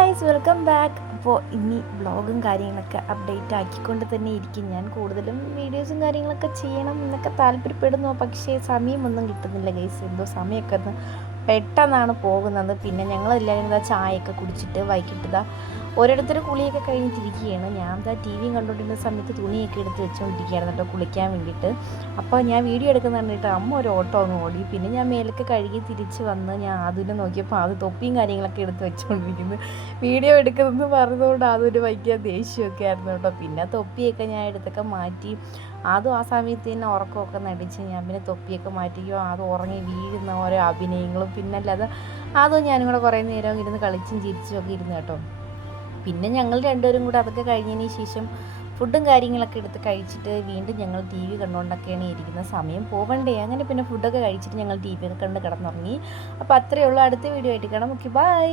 Guys, welcome back. അപ്പോൾ ഇനി വ്ളോഗും കാര്യങ്ങളൊക്കെ അപ്ഡേറ്റ് ആക്കിക്കൊണ്ട് തന്നെ ഇരിക്കും. ഞാൻ കൂടുതലും വീഡിയോസും കാര്യങ്ങളൊക്കെ ചെയ്യണം എന്നൊക്കെ താല്പര്യപ്പെടുന്നു. പക്ഷേ സമയമൊന്നും കിട്ടുന്നില്ല ഗൈസ്. എന്തോ സമയമൊക്കെ ഒന്ന് പെട്ടെന്നാണ് പോകുന്നത്. പിന്നെ ഞങ്ങളെല്ലാവരും ഇതാ ചായയൊക്കെ കുടിച്ചിട്ട് വൈകിട്ട് ഓരോരുത്തർ കുളിയൊക്കെ കഴിഞ്ഞിട്ടിരിക്കുകയാണ്. ഞാൻ ടി വിയും കണ്ടുകൊണ്ടിരുന്ന സമയത്ത് തുണിയൊക്കെ എടുത്ത് വെച്ചുകൊണ്ടിരിക്കുകയായിരുന്നു കേട്ടോ, കുളിക്കാൻ വേണ്ടിയിട്ട്. അപ്പോൾ ഞാൻ വീഡിയോ എടുക്കുന്ന കണ്ടിട്ട് അമ്മ ഒരു ഓട്ടോ ഒന്ന് ഓടി. പിന്നെ ഞാൻ മേലൊക്കെ കഴുകി തിരിച്ച് വന്ന് ഞാൻ അതിനെ നോക്കിയപ്പോൾ അത് തൊപ്പിയും കാര്യങ്ങളൊക്കെ എടുത്ത് വെച്ചുകൊണ്ടിരിക്കുന്നു. വീഡിയോ എടുക്കുന്നതെന്ന് പറഞ്ഞതുകൊണ്ട് അതൊരു ഭയങ്കര ദേഷ്യമൊക്കെ ആയിരുന്നു കേട്ടോ. പിന്നെ തൊപ്പിയൊക്കെ ഞാൻ എടുത്തൊക്കെ മാറ്റി. അതും ആ സമയത്ത് തന്നെ ഉറക്കമൊക്കെ നടിച്ച് ഞാൻ പിന്നെ തൊപ്പിയൊക്കെ മാറ്റിയോ അത് ഉറങ്ങി വീഴുന്ന ഓരോ അഭിനയങ്ങളും. പിന്നെ അല്ലാതെ അതും ഞാനും കൂടെ കുറേ നേരം ഇരുന്ന് കളിച്ചും ചിരിച്ചും ഒക്കെ ഇരുന്ന് കേട്ടോ. പിന്നെ ഞങ്ങൾ രണ്ടുപേരും കൂടെ അതൊക്കെ കഴിഞ്ഞതിന് ശേഷം ഫുഡും കാര്യങ്ങളൊക്കെ എടുത്ത് കഴിച്ചിട്ട് വീണ്ടും ഞങ്ങൾ ടി വി കണ്ടുകൊണ്ടൊക്കെയാണ് ഇരിക്കുന്നത്. സമയം പോവണ്ടേ, അങ്ങനെ പിന്നെ ഫുഡൊക്കെ കഴിച്ചിട്ട് ഞങ്ങൾ ടി വി ഒക്കെ കണ്ട് കിടന്നുറങ്ങി. അപ്പോൾ അത്രയേ ഉള്ളൂ. അടുത്ത വീഡിയോ ആയിട്ട് കാണാം. Okay, by.